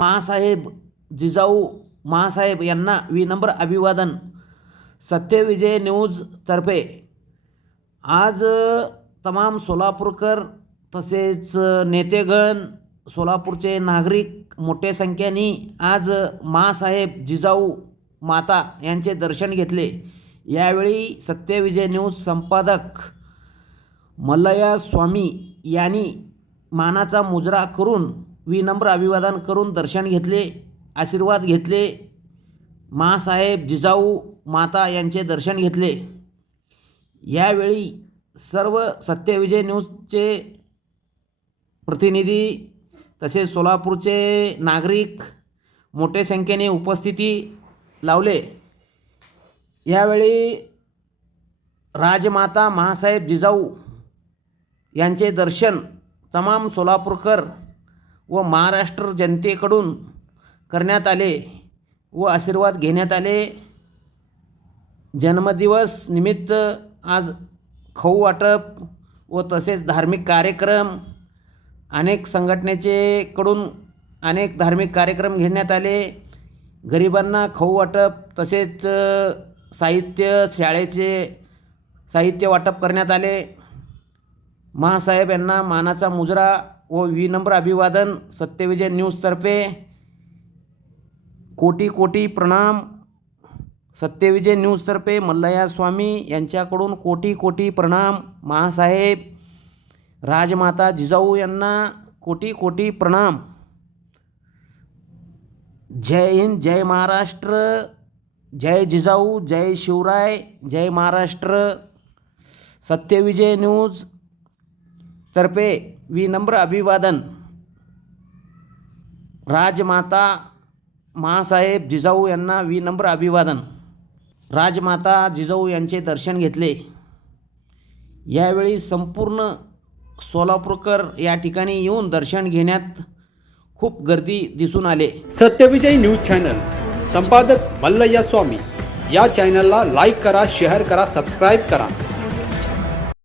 महासाहेब जिजाऊ महासाहेब यांना विनम्र अभिवादन. सत्यविजय न्यूजतर्फे आज तमाम सोलापूरकर तसेच नेतेगण सोलापूरचे नागरिक मोठ्या संख्येने आज अ, महासाहेब जिजाऊ माता यांचे दर्शन घेतले. यावेळी सत्यविजय न्यूज संपादक मल्लया स्वामी यांनी मानाचा मुजरा करून विनम्र अभिवादन करून दर्शन घेतले आशीर्वाद घेतले. मासाहेब जिजाऊ माता यांचे दर्शन घेतले. यावेळी सर्व सत्यविजय न्यूजचे प्रतिनिधी तसेच सोलापूरचे नागरिक मोठ्या संख्येने उपस्थिती लावले. यावेळी राजमाता महासाहेब जिजाऊ यांचे दर्शन तमाम सोलापूरकर व महाराष्ट्र जनतेकडून करण्यात आले व आशीर्वाद घेण्यात आले. जन्मदिवस निमित्त आज खाऊ वाटप व तसेच धार्मिक कार्यक्रम अनेक संघटनेचेकडून अनेक धार्मिक कार्यक्रम घेण्यात आले. गरिबांना खाऊ वाटप तसेच साहित्य शाळेचे साहित्य वाटप करण्यात आले. महासाहेब यांना मानाचा मुजरा व विनम्र अभिवादन सत्यविजय न्यूजतर्फे कोटी कोटी प्रणाम. सत्यविजय न्यूजतर्फे मल्लया स्वामी यांच्याकडून कोटी कोटी प्रणाम. महासाहेब राजमाता जिजाऊ यांना कोटी कोटी प्रणाम. जय हिंद जय महाराष्ट्र. जय जिजाऊ जय शिवराय जय महाराष्ट्र. सत्यविजय न्यूज तर्फे विनम्र अभिवादन। राजमाता महासाहेब जिजाऊ यांना विनम्र अभिवादन। राजमाता जिजाऊ यांचे दर्शन घेतले। यावेळी संपूर्ण सोलापूरकर या ठिकाणी येऊन दर्शन घेण्यात खूप गर्दी दिसून आले। सत्यविजय न्यूज चॅनल संपादक मल्लय्या स्वामी या चॅनलला लाईक करा शेअर करा सबस्क्राईब करा।